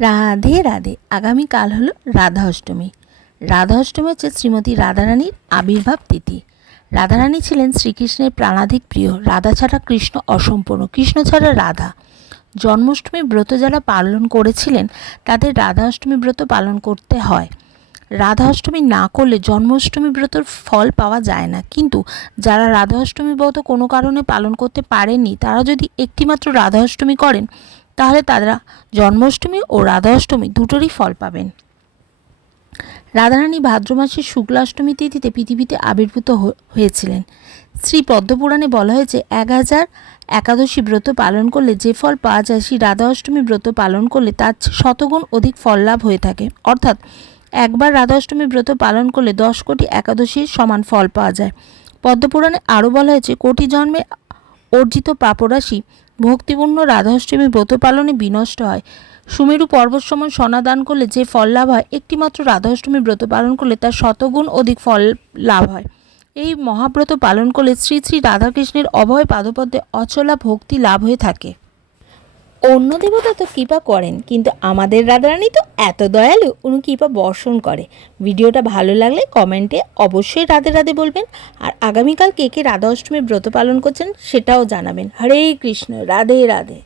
রাধে রাধে। আগামীকাল হলো রাধা অষ্টমী। রাধা অষ্টমী হচ্ছে শ্রীমতী রাধারানীর আবির্ভাব তিথি। রাধারানী ছিলেন শ্রীকৃষ্ণের প্রাণাধিক প্রিয়। রাধা ছাড়া কৃষ্ণ অসম্পূর্ণ, কৃষ্ণ ছাড়া রাধা। জন্মাষ্টমী ব্রত যারা পালন করেছিলেন তাদের রাধা অষ্টমী ব্রত পালন করতে হয়। রাধা অষ্টমী না করলে জন্মাষ্টমী ব্রতর ফল পাওয়া যায় না। কিন্তু যারা রাধা অষ্টমী ব্রত কোনো কারণে পালন করতে পারেননি, তারা যদি একটিমাত্র রাধা অষ্টমী করেন তাহলে তারা জন্মাষ্টমী ও রাধা অষ্টমী দুটোরই ফল পাবেন। রাধারানী ভাদ্র মাসের শুক্লাষ্টমী তিথিতে পৃথিবীতে আবির্ভূত হয়েছিলেন। শ্রী পদ্মপুরাণে বলা হয়েছে 1000 একাদশী ব্রত পালন করলে যে ফল পাওয়া যায়, সেই রাধা অষ্টমী ব্রত পালন করলে তার শতগুণ অধিক ফল লাভ হয়ে থাকে। অর্থাৎ একবার রাধা অষ্টমী ব্রত পালন করলে 10 কোটি একাদশীর সমান ফল পাওয়া যায়। পদ্মপুরাণে আরও বলা হয়েছে, কোটি জন্মে অর্জিত পাপরাশি ভক্তিপূর্ণ রাধা অষ্টমী ব্রত পালনে বিনষ্ট হয়। সুমেরু পর্বত সমান সোনা দান করলে যে ফল লাভ হয়, একটিমাত্র রাধা অষ্টমী ব্রত পালন করলে তার শতগুণ অধিক ফল লাভ হয়। এই মহাব্রত পালন করলে শ্রী শ্রী রাধাকৃষ্ণের অভয় পাদপদ্মে অচলা ভক্তি লাভ হয়ে থাকে। অন্য দেবতা তো কৃপা করেন, কিন্তু আমাদের রাধারানী তো এত দয়ালু, উনি কৃপা বর্ষণ করে। ভিডিওটা ভালো লাগলে কমেন্টে অবশ্যই রাধে রাধে বলবেন। আর আগামীকাল কে কে রাধা অষ্টমীর ব্রত পালন করছেন সেটাও জানাবেন। হরে কৃষ্ণ, রাধে রাধে।